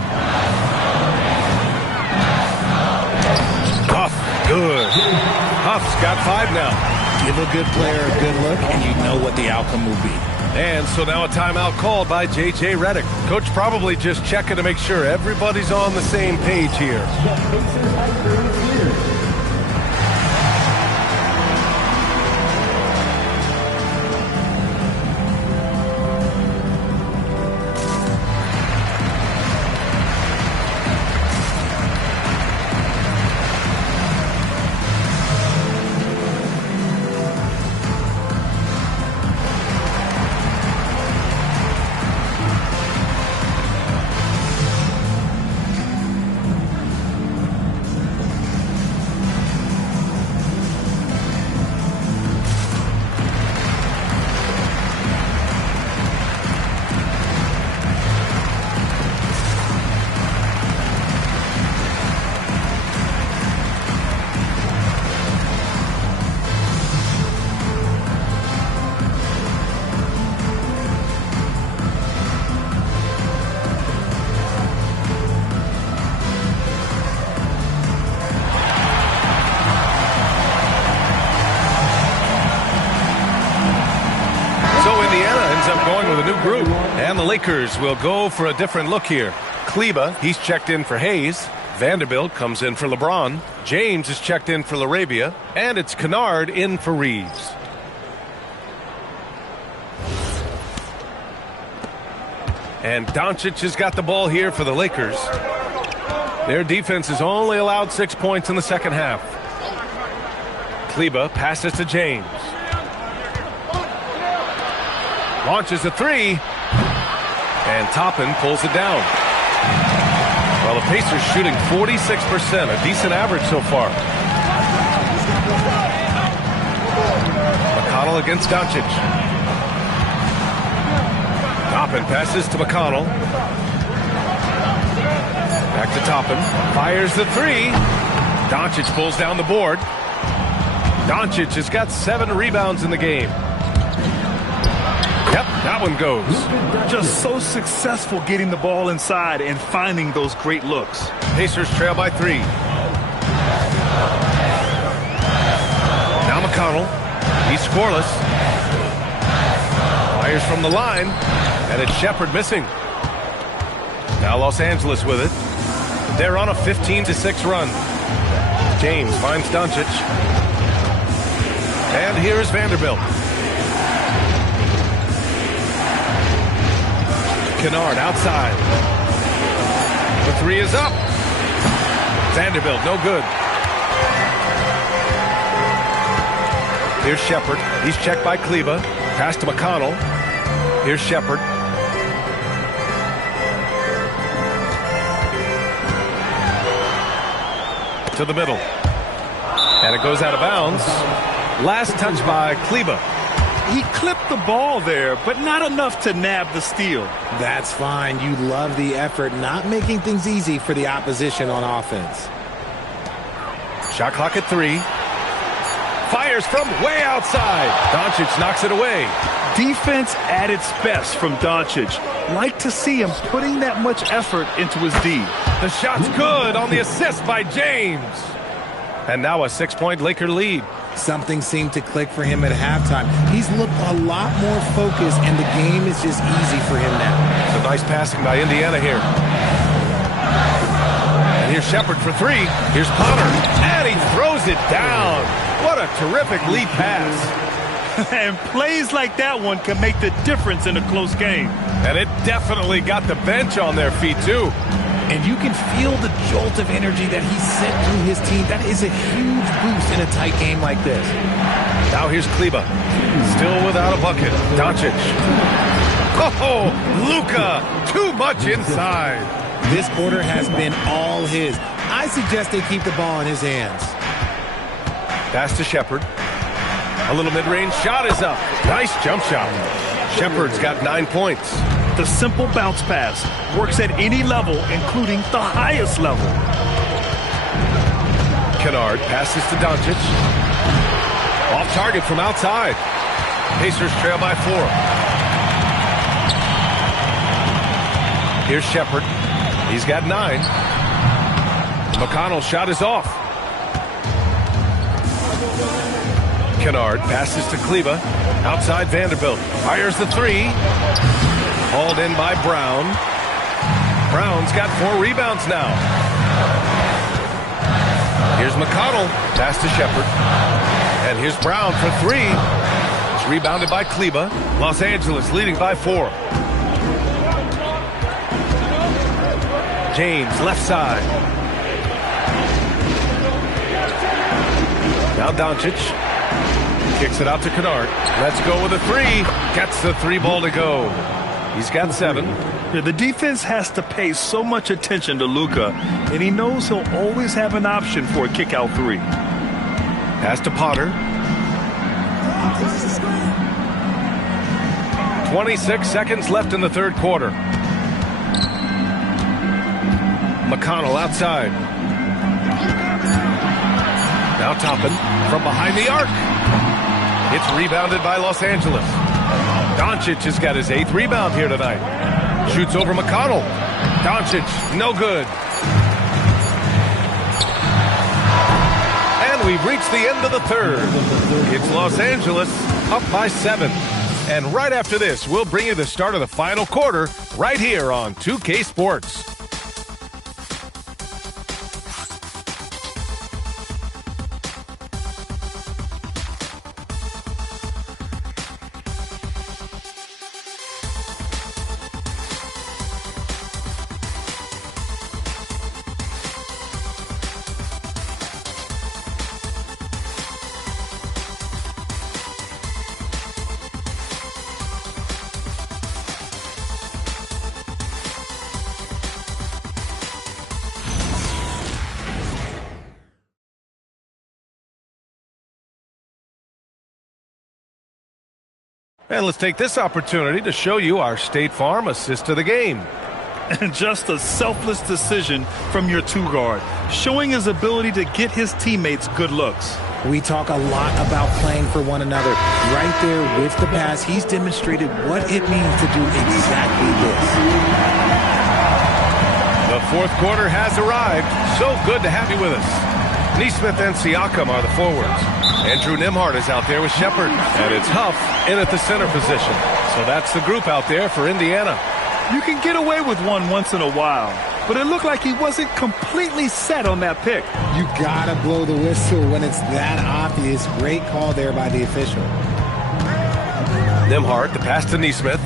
Huff. Good. Huff's got 5 now. Give a good player a good look, and you know what the outcome will be. And so now a timeout called by J.J. Redick. Coach probably just checking to make sure everybody's on the same page here. And the Lakers will go for a different look here. Kleba, he's checked in for Hayes. Vanderbilt comes in for LeBron. James is checked in for Larabia. And it's Kunad in for Reeves. And Doncic has got the ball here for the Lakers. Their defense has only allowed 6 points in the second half. Kleba passes to James. Launches a three. And Toppin pulls it down. Well, the Pacers shooting 46%, a decent average so far. McConnell against Doncic. Toppin passes to McConnell. Back to Toppin. Fires the three. Doncic pulls down the board. Doncic has got 7 rebounds in the game. Yep, that one goes. Just so successful getting the ball inside and finding those great looks. Pacers trail by 3. Now McConnell. He's scoreless. Fires from the line. And it's Shepherd missing. Now Los Angeles with it. They're on a 15-6 run. James finds Doncic. And here's Vanderbilt. Kunad outside. The three is up. Vanderbilt, no good. Here's Shepherd. He's checked by Kleba. Pass to McConnell. Here's Shepherd. To the middle. And it goes out of bounds. Last touch by Kleba. He clipped the ball there, but not enough to nab the steal. That's fine. You love the effort, not making things easy for the opposition on offense. Shot clock at 3. Fires from way outside. Doncic knocks it away. Defense at its best from Doncic. Like to see him putting that much effort into his D. The shot's good on the assist by James. And now a 6-point Laker lead. Something seemed to click for him at halftime. He's looked a lot more focused, and the game is just easy for him now. Some nice passing by Indiana here. And here's Shepherd for 3. Here's Potter. And he throws it down. What a terrific lead pass. And plays like that one can make the difference in a close game. And it definitely got the bench on their feet, too. And you can feel the jolt of energy that he sent through his team. That is a huge boost in a tight game like this. Now here's Kleba. Still without a bucket. Doncic. Oh, Luka. Too much inside. This quarter has been all his. I suggest they keep the ball in his hands. Pass to Shepherd. A little mid-range shot is up. Nice jump shot. Shepherd's got 9 points. The simple bounce pass works at any level, including the highest level. Kunad passes to Doncic. Off target from outside. Pacers trail by 4. Here's Shepherd. He's got 9. McConnell's shot is off. Kunad passes to Kleba. Outside Vanderbilt. Fires the 3. Hauled in by Brown. Brown's got 4 rebounds now. Here's McConnell. Pass to Shepherd. And here's Brown for 3. It's rebounded by Kleba. Los Angeles leading by 4. James left side. Now Doncic. Kicks it out to Kunad. Let's go with a 3. Gets the 3 ball to go. He's got 7. Yeah, the defense has to pay so much attention to Luka, and he knows he'll always have an option for a kick-out 3. Pass to Potter. 26 seconds left in the third quarter. McConnell outside. Now Toppin from behind the arc. It's rebounded by Los Angeles. Doncic has got his 8th rebound here tonight. Shoots over McConnell. Doncic, no good. And we've reached the end of the third. It's Los Angeles up by 7. And right after this, we'll bring you the start of the final quarter right here on 2K Sports. And let's take this opportunity to show you our State Farm assist to the game. And just a selfless decision from your two-guard, showing his ability to get his teammates good looks. We talk a lot about playing for one another. Right there with the pass, he's demonstrated what it means to do exactly this. The fourth quarter has arrived. So good to have you with us. Neesmith and Siakam are the forwards. Andrew Nembhard is out there with Shepard. And it's Huff in at the center position. So that's the group out there for Indiana. You can get away with one once in a while, but it looked like he wasn't completely set on that pick. You gotta blow the whistle when it's that obvious. Great call there by the official. Nembhard, the pass to Neesmith.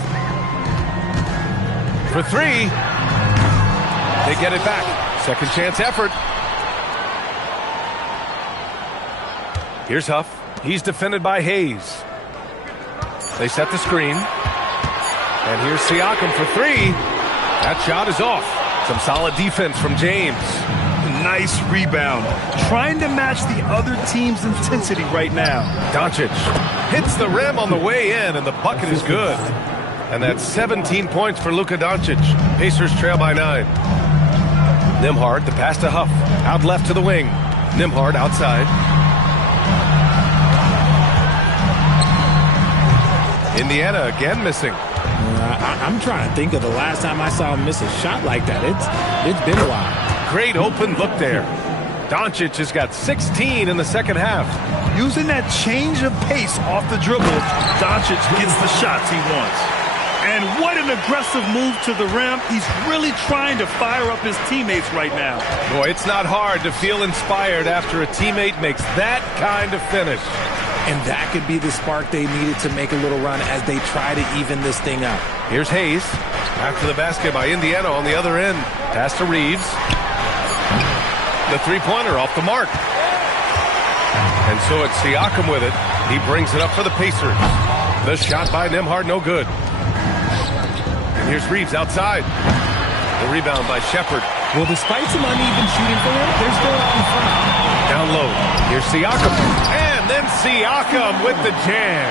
For three. They get it back. Second chance effort. Here's Huff. He's defended by Hayes. They set the screen. And here's Siakam for three. That shot is off. Some solid defense from James. Nice rebound. Trying to match the other team's intensity right now. Doncic hits the rim on the way in, and the bucket is good. And that's 17 points for Luka Doncic. Pacers trail by 9. Nembhard, the pass to Huff. Out left to the wing. Nembhard outside. Indiana again missing. I'm trying to think of the last time I saw him miss a shot like that. It's been a while. Great open look there. Doncic has got 16 in the second half. Using that change of pace off the dribble, Doncic gets the shots he wants. And what an aggressive move to the rim. He's really trying to fire up his teammates right now. Boy, it's not hard to feel inspired after a teammate makes that kind of finish. And that could be the spark they needed to make a little run as they try to even this thing up. Here's Hayes. After the basket by Indiana on the other end. Pass to Reeves. The three-pointer off the mark. And so it's Siakam with it. He brings it up for the Pacers. The shot by Nembhard, no good. And here's Reeves outside. The rebound by Shepard. Well, despite some uneven shooting for him, they're still out in front. Down low. Here's Siakam. And then Siakam with the jam.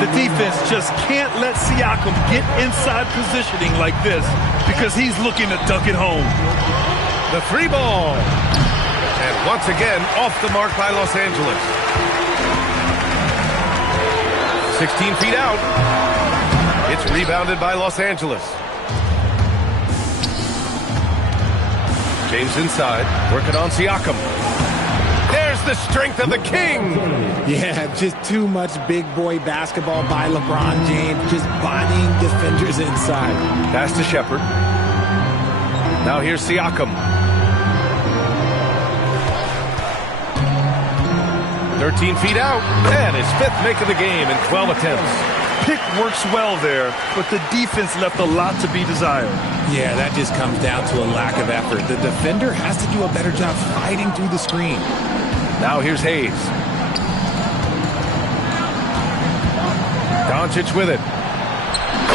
The defense just can't let Siakam get inside positioning like this because he's looking to dunk it home. The three ball. And once again, off the mark by Los Angeles. 16 feet out. It's rebounded by Los Angeles. James inside, working on Siakam. There's the strength of the king. Yeah, just too much big boy basketball by LeBron James, just bodying defenders inside. Pass to Shepard. Now here's Siakam. 13 feet out, and his fifth make of the game in 12 attempts. Pick works well there, but the defense left a lot to be desired. Yeah, that just comes down to a lack of effort. The defender has to do a better job fighting through the screen. Now here's Hayes. Doncic with it.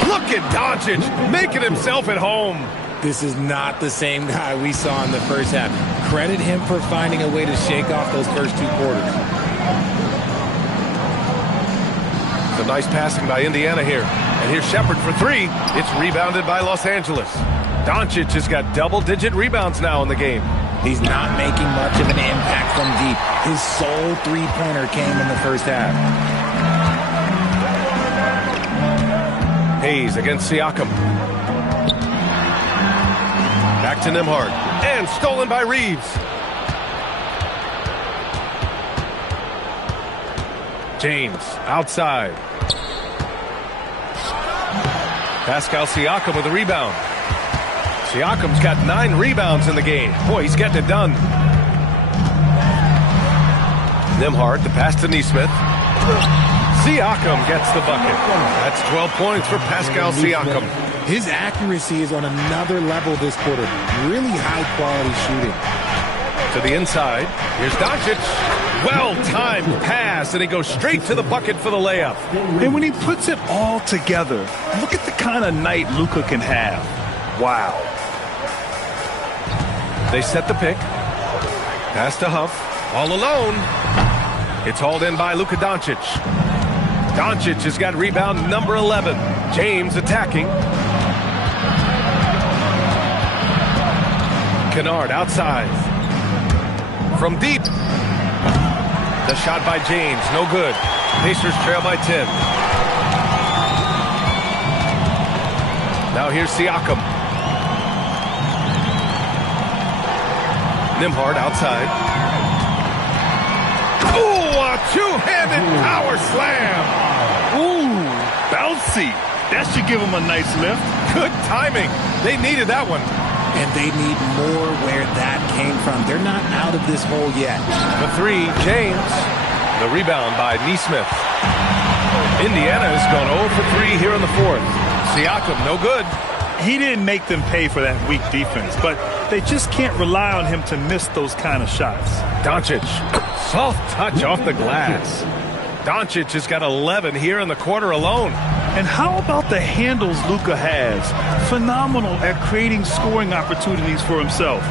Look at Doncic making himself at home. This is not the same guy we saw in the first half. Credit him for finding a way to shake off those first two quarters. Some nice passing by Indiana here. And here's Shepard for three. It's rebounded by Los Angeles. Doncic has got double-digit rebounds now in the game. He's not making much of an impact from deep. His sole three-pointer came in the first half. Hayes against Siakam. Back to Nembhard. And stolen by Reeves. James outside. Pascal Siakam with a rebound. Siakam's got 9 rebounds in the game. Boy, he's getting it done. Nembhard, the pass to Nesmith. Siakam gets the bucket. That's 12 points for Pascal Siakam. His accuracy is on another level this quarter. Really high-quality shooting. To the inside. Here's Doncic. Well-timed pass, and he goes straight to the bucket for the layup. And when he puts it all together, look at the kind of night Luka can have. Wow. They set the pick. Pass to Huff. All alone. It's hauled in by Luka Doncic. Doncic has got rebound number 11. James attacking. Kunad outside. From deep. The shot by James, no good. Pacers trail by 10. Now here's Siakam. Nembhard outside. Ooh, a two-handed power slam. Ooh, bouncy. That should give him a nice lift. Good timing. They needed that one. And they need more where that came from. They're not out of this hole yet. The 3, James. The rebound by Nesmith. Indiana has gone 0 for 3 here in the 4th. Siakam, no good. He didn't make them pay for that weak defense, but they just can't rely on him to miss those kind of shots. Doncic, soft touch off the glass. Doncic has got 11 here in the quarter alone. And how about the handles Luka has? Phenomenal at creating scoring opportunities for himself.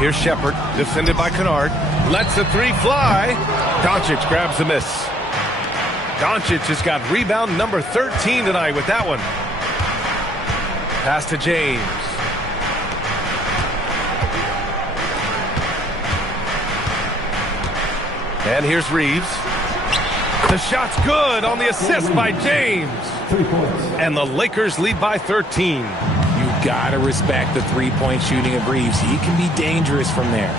Here's Shepard, defended by Kunad. Lets the 3 fly. Doncic grabs the miss. Doncic has got rebound number 13 tonight with that one. Pass to James. And here's Reeves. The shot's good on the assist by James. And the Lakers lead by 13. You gotta respect the three-point shooting of Reeves. He can be dangerous from there.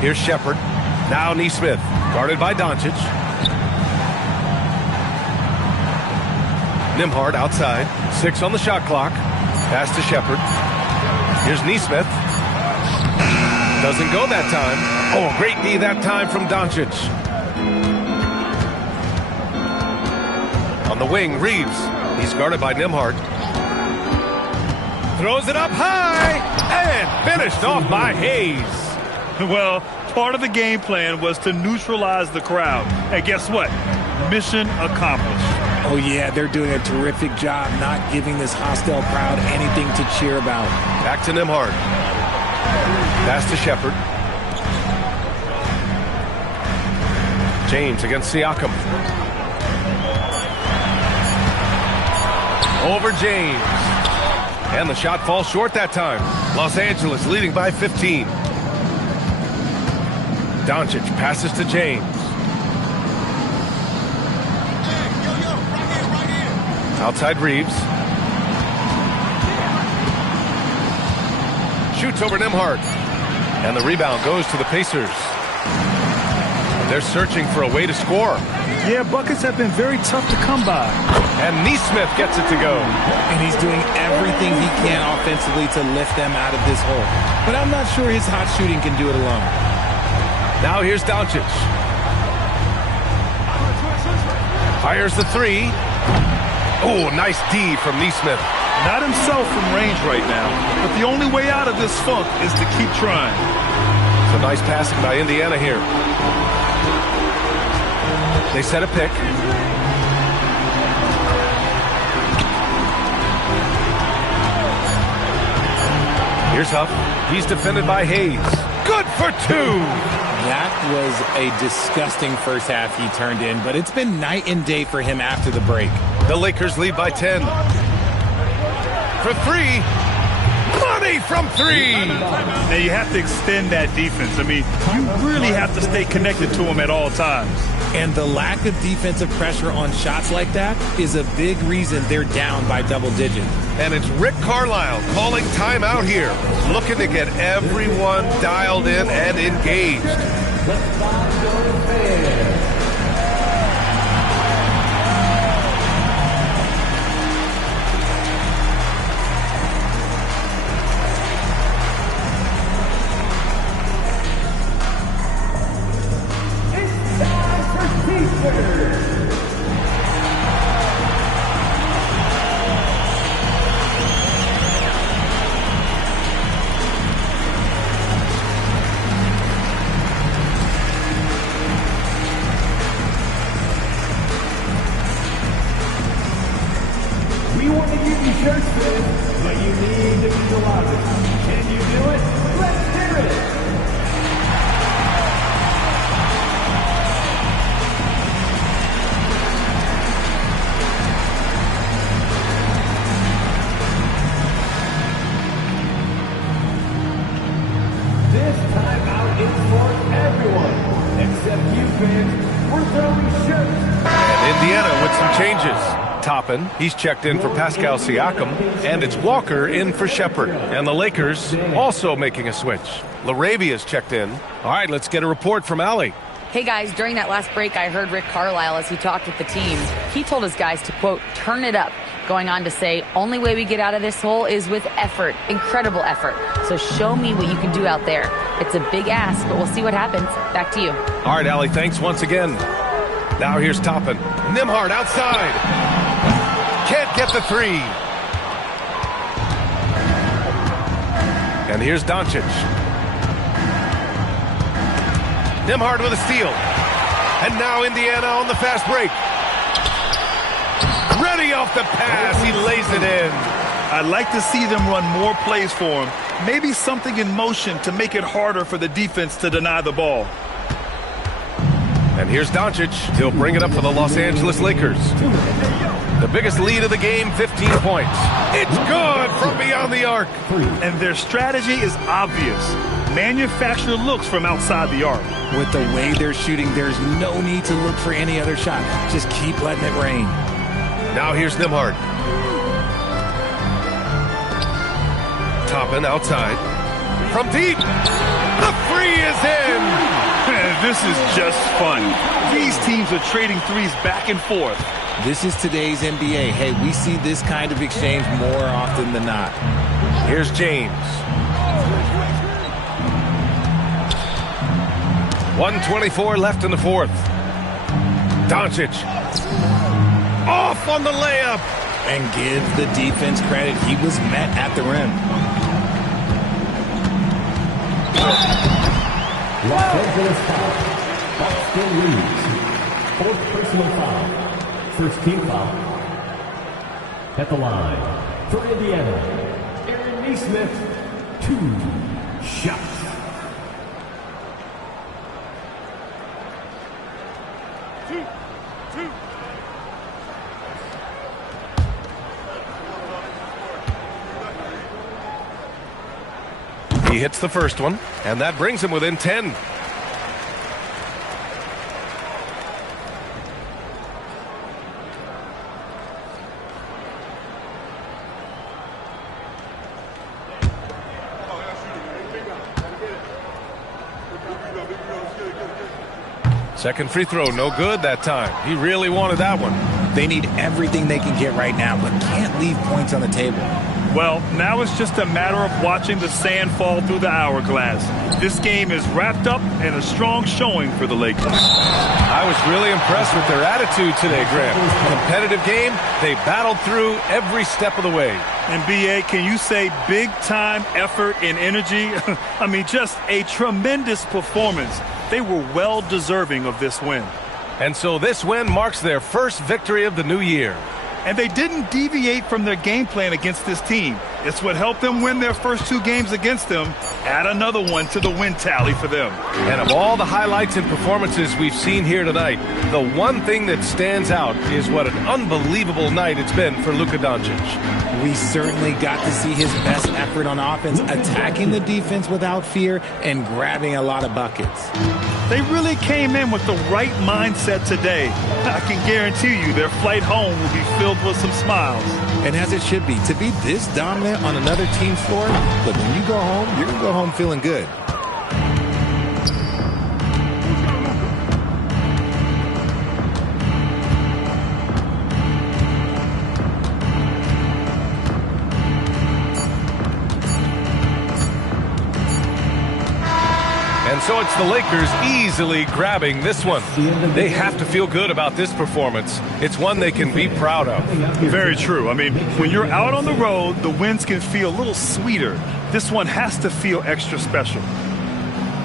Here's Shepard. Now Nesmith, guarded by Doncic. Nembhard outside. 6 on the shot clock. Pass to Shepard. Here's Nesmith. Doesn't go that time. Oh, great D that time from Doncic. On the wing, Reeves. He's guarded by Nembhard. Throws it up high and finished off by Hayes. Well, part of the game plan was to neutralize the crowd. And guess what? Mission accomplished. Oh, yeah, they're doing a terrific job not giving this hostile crowd anything to cheer about. Back to Nembhard. Pass to Shepard. James against Siakam. Over James. And the shot falls short that time. Los Angeles leading by 15. Doncic passes to James. Outside Reeves. Shoots over Nembhard. And the rebound goes to the Pacers. They're searching for a way to score. Yeah, buckets have been very tough to come by. And Nesmith gets it to go. And he's doing everything he can offensively to lift them out of this hole. But I'm not sure his hot shooting can do it alone. Now here's Doncic. Fires the 3. Oh, nice D from Nesmith. Not himself from range right now, but the only way out of this funk is to keep trying. Some nice passing by Indiana here. They set a pick. Here's Huff. He's defended by Hayes. Good for 2. That was a disgusting first half he turned in, but it's been night and day for him after the break. The Lakers lead by 10. For 3. Money from 3. Now you have to extend that defense. I mean, you really have to stay connected to him at all times. And the lack of defensive pressure on shots like that is a big reason they're down by double digits. And it's Rick Carlisle calling timeout here, looking to get everyone dialed in and engaged. We want to give you shirts, fans, but you need to be the loudest. Can you do it? Let's hear it! This timeout is for everyone, except you fans. We're throwing shirts. And Indiana with some changes. Toppin, he's checked in for Pascal Siakam, and it's Walker in for Shepherd. And the Lakers also making a switch. Larabia's checked in. All right, let's get a report from Allie. Hey guys, during that last break, I heard Rick Carlisle as he talked with the team. He told his guys to, quote, turn it up, going on to say, only way we get out of this hole is with effort, incredible effort. So show me what you can do out there. It's a big ask, but we'll see what happens. Back to you. All right, Allie, thanks once again. Now here's Toppin. Nembhard outside. Can't get the three. And here's Doncic. Nembhard with a steal. And now Indiana on the fast break. Ready off the pass. He lays it in. I'd like to see them run more plays for him. Maybe something in motion to make it harder for the defense to deny the ball. And here's Doncic. He'll bring it up for the Los Angeles Lakers. The biggest lead of the game, 15 points. It's good from beyond the arc. And their strategy is obvious. Manufacture looks from outside the arc. With the way they're shooting, there's no need to look for any other shot. Just keep letting it rain. Now here's Nembhard. Toppin outside. From deep. The three is in. This is just fun. These teams are trading threes back and forth. This is today's NBA. Hey, we see this kind of exchange more often than not. Here's James. 1:24 left in the fourth. Doncic. Off on the layup. And give the defense credit. He was met at the rim. Los Angeles foul. Boston Reeves. Fourth personal foul. First team foul. At the line for Indiana, Aaron Nesmith, 2 shots. He hits the first one, and that brings him within 10. Second free throw, no good that time. He really wanted that one. They need everything they can get right now, but can't leave points on the table. Well, now it's just a matter of watching the sand fall through the hourglass. This game is wrapped up in a strong showing for the Lakers. I was really impressed with their attitude today, Graham. Competitive game, they battled through every step of the way. And B.A., can you say big-time effort and energy? I mean, just a tremendous performance. They were well deserving of this win. And so this win marks their first victory of the new year. And they didn't deviate from their game plan against this team. It's what helped them win their first 2 games against them. Add another one to the win tally for them. And of all the highlights and performances we've seen here tonight, the one thing that stands out is what an unbelievable night it's been for Luka Doncic. We certainly got to see his best effort on offense, attacking the defense without fear and grabbing a lot of buckets. They really came in with the right mindset today. I can guarantee you their flight home will be filled with some smiles. And as it should be, to be this dominant on another team's floor, look, when you go home, you're going to go home feeling good. And so it's the Lakers easily grabbing this one. They have to feel good about this performance. It's one they can be proud of. Very true. I mean, when you're out on the road, the wins can feel a little sweeter. This one has to feel extra special.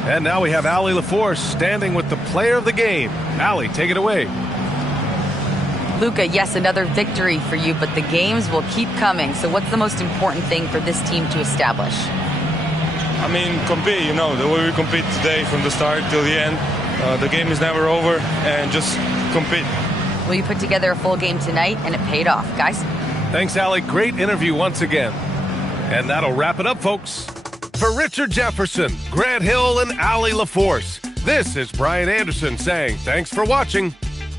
And now we have Allie LaForce standing with the player of the game. Allie, take it away. Luka, yes, another victory for you, but the games will keep coming. So what's the most important thing for this team to establish? I mean, compete, the way we compete today from the start till the end. The game is never over, and just compete. Well, you put together a full game tonight, and it paid off. Guys? Thanks, Allie. Great interview once again. And that'll wrap it up, folks. For Richard Jefferson, Grant Hill, and Allie LaForce, this is Brian Anderson saying thanks for watching.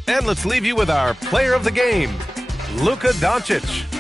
And let's leave you with our player of the game, Luka Doncic.